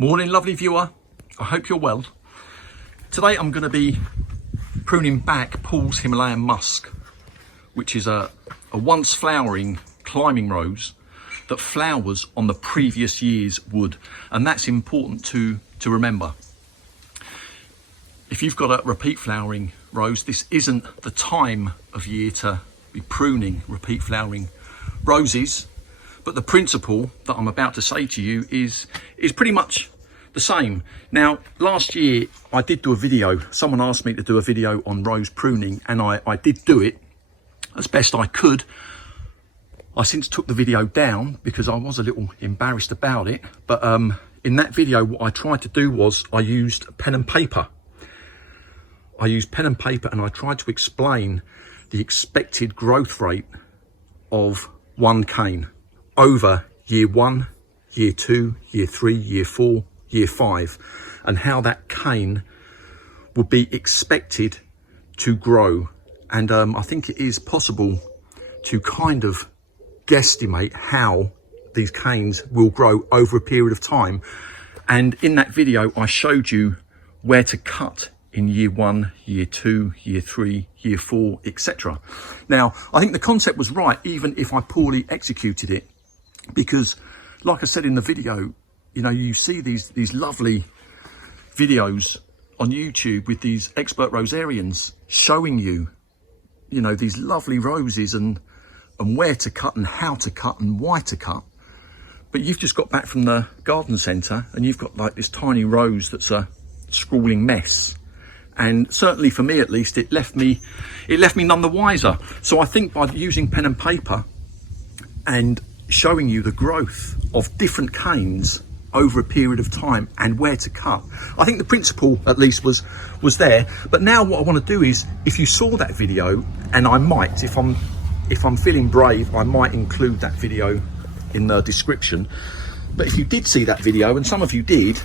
Morning, lovely viewer. I hope you're well. Today I'm going to be pruning back Paul's Himalayan musk, which is a once flowering climbing rose that flowers on the previous year's wood, and that's important to remember. If you've got a repeat flowering rose, this isn't the time of year to be pruning repeat flowering roses, but the principle that I'm about to say to you is pretty much the same. Now, last year I did do a video. Someone asked me to do a video on rose pruning, and I did do it as best I could. I since took the video down because I was a little embarrassed about it, but in that video what I tried to do was I used pen and paper. I used pen and paper and I tried to explain the expected growth rate of one cane over year 1, year 2, year 3, year 4, year 5, and how that cane would be expected to grow. And I think it is possible to kind of guesstimate how these canes will grow over a period of time. And in that video I showed you where to cut in year 1, year 2, year 3, year 4, etc. Now, I think the concept was right, even if I poorly executed it, because like I said in the video, you know, you see these lovely videos on YouTube with these expert rosarians showing you, you know, these lovely roses and where to cut and how to cut and why to cut. But you've just got back from the garden centre and you've got like this tiny rose that's a scrawling mess. And certainly for me at least, it left me none the wiser. So I think by using pen and paper and showing you the growth of different canes over a period of time and where to cut, I think the principle at least was there. But now what I want to do is, if you saw that video, and I might, if I'm feeling brave, I might include that video in the description. But if you did see that video, and some of you did,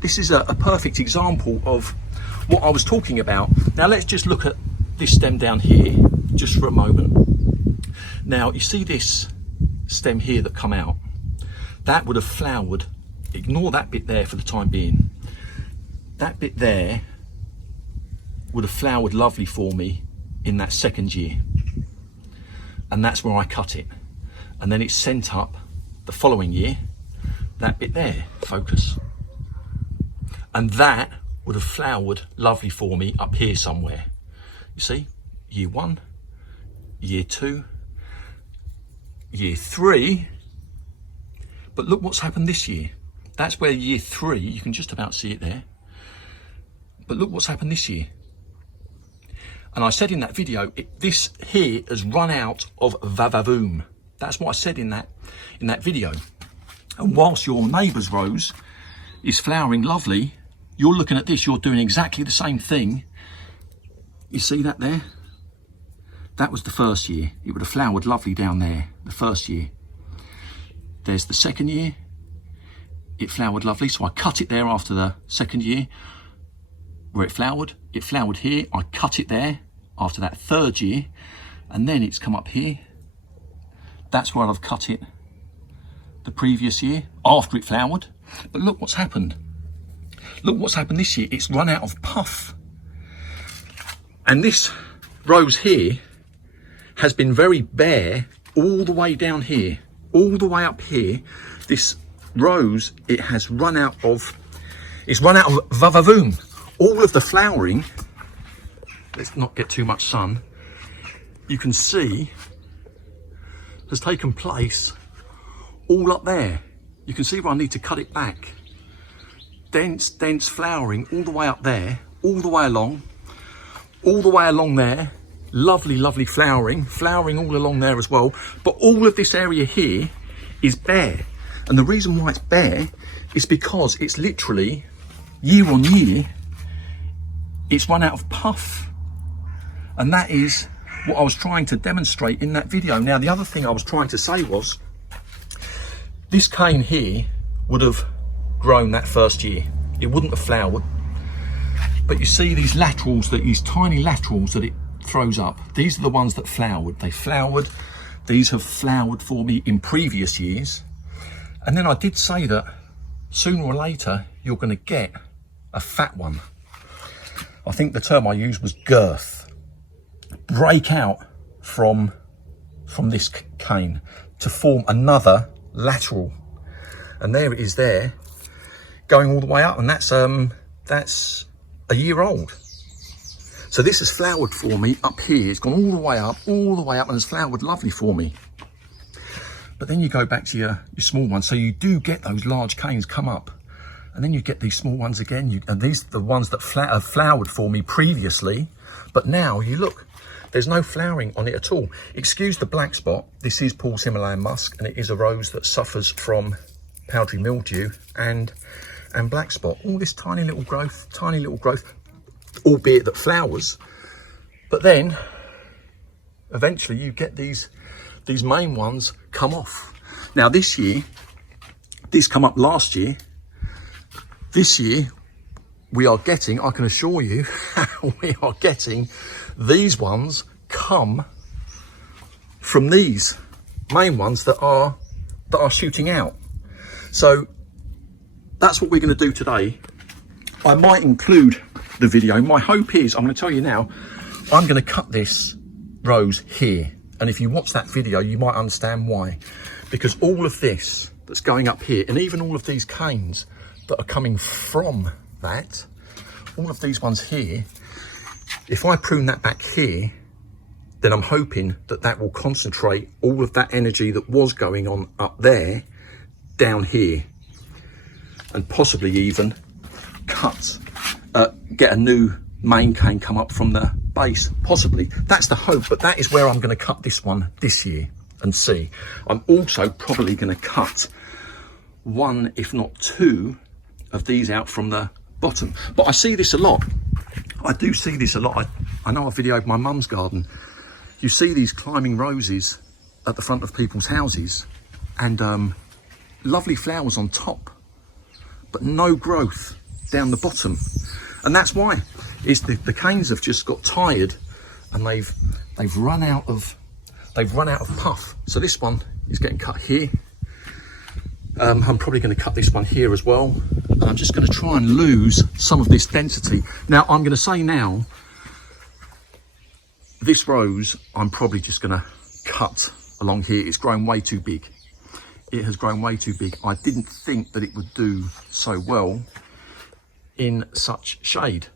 this is a perfect example of what I was talking about. Now let's just look at this stem down here just for a moment. Now you see this stem here that come out, that would have flowered. Ignore that bit there for the time being. That bit there would have flowered lovely for me in that second year, and that's where I cut it. And then it's sent up the following year, that bit there, focus, and that would have flowered lovely for me up here somewhere. You see, year 1, year 2, year 3, but look what's happened this year. That's where year 3, you can just about see it there, but look what's happened this year. And I said in that video, this here has run out of vavavoom. That's what I said in that video. And whilst your neighbour's rose is flowering lovely, you're looking at this, you're doing exactly the same thing. You see that there? That was the first year. It would have flowered lovely down there, the first year. There's the second year. It flowered lovely, so I cut it there after the second year where it flowered. It flowered here, I cut it there after that third year, and then it's come up here. That's where I've cut it the previous year after it flowered. But look what's happened. Look what's happened this year. It's run out of puff. And this rose here has been very bare all the way down here, all the way up here. This rose, it has run out of, it's run out of vavavoom. All of the flowering, let's not get too much sun, you can see has taken place all up there. You can see where I need to cut it back. Dense flowering all the way up there, all the way along there. Lovely flowering all along there as well. But all of this area here is bare. And the reason why it's bare is because it's literally year on year, it's run out of puff. And that is what I was trying to demonstrate in that video. Now, the other thing I was trying to say was, this cane here would have grown that first year. It wouldn't have flowered. But you see these laterals, these tiny laterals that it throws up, these are the ones that flowered. They flowered. These have flowered for me in previous years. And then I did say that sooner or later, you're going to get a fat one. I think the term I used was girth. Break out from this cane to form another lateral. And there it is there, going all the way up, and that's a year old. So this has flowered for me up here. It's gone all the way up, and has flowered lovely for me. But then you go back to your small ones. So you do get those large canes come up, and then you get these small ones again. And these are the ones that have flowered for me previously. But now you look, there's no flowering on it at all. Excuse the black spot. This is Paul's Himalayan musk, and it is a rose that suffers from powdery mildew and black spot. All this tiny little growth, albeit that flowers. But then eventually you get these main ones come off. Now this year, these come up last year. This year we are getting, I can assure you, we are getting these ones come from these main ones that are shooting out. So that's what we're going to do today. I might include the video. My hope is, I'm going to tell you now, I'm going to cut this rose here. And if you watch that video, you might understand why. Because all of this that's going up here, and even all of these canes that are coming from that, all of these ones here, if I prune that back here, then I'm hoping that that will concentrate all of that energy that was going on up there down here, and possibly even get a new main cane come up from the base, possibly. That's the hope, but that is where I'm going to cut this one this year and see. I'm also probably going to cut one, if not two, of these out from the bottom. But I see this a lot. I do see this a lot. I know I videoed my mum's garden. You see these climbing roses at the front of people's houses, and lovely flowers on top, but no growth down the bottom. And that's why is the canes have just got tired, and they've run out of puff. So this one is getting cut here. I'm probably going to cut this one here as well, and I'm just going to try and lose some of this density. Now I'm going to say now, this rose I'm probably just going to cut along here. It's grown way too big. It has grown way too big. I didn't think that it would do so well in such shade,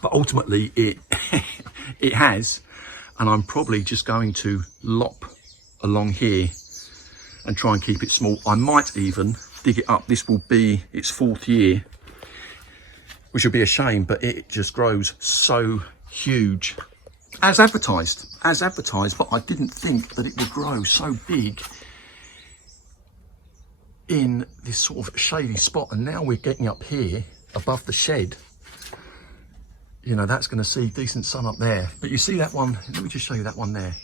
but ultimately it has, and I'm probably just going to lop along here and try and keep it small. I might even dig it up. This will be its 4th year, which would be a shame, but it just grows so huge as advertised, but I didn't think that it would grow so big in this sort of shady spot. And now we're getting up here above the shed, you know, that's going to see decent sun up there. But you see that one, let me just show you that one there.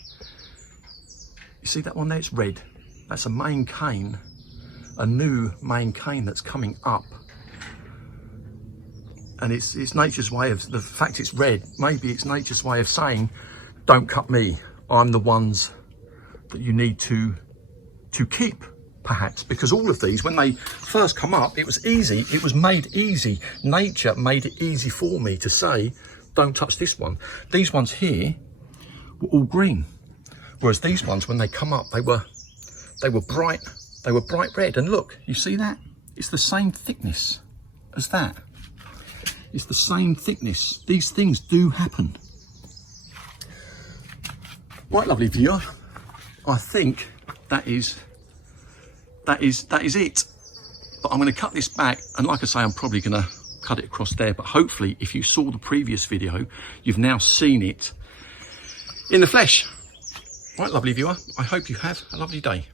You see that one there? It's red. That's a main cane, a new main cane that's coming up. And it's nature's way of, the fact it's red, maybe it's nature's way of saying, don't cut me. I'm the ones that you need to keep, perhaps. Because all of these, when they first come up, it was easy. It was made easy. Nature made it easy for me to say, don't touch this one. These ones here were all green. Whereas these ones, when they come up, they were bright red. And look, you see that? It's the same thickness as that. It's the same thickness. These things do happen. Right, lovely viewer. I think that is it. But I'm going to cut this back, and like I say, I'm probably going to cut it across there. But hopefully, if you saw the previous video, you've now seen it in the flesh. Right, lovely viewer. I hope you have a lovely day.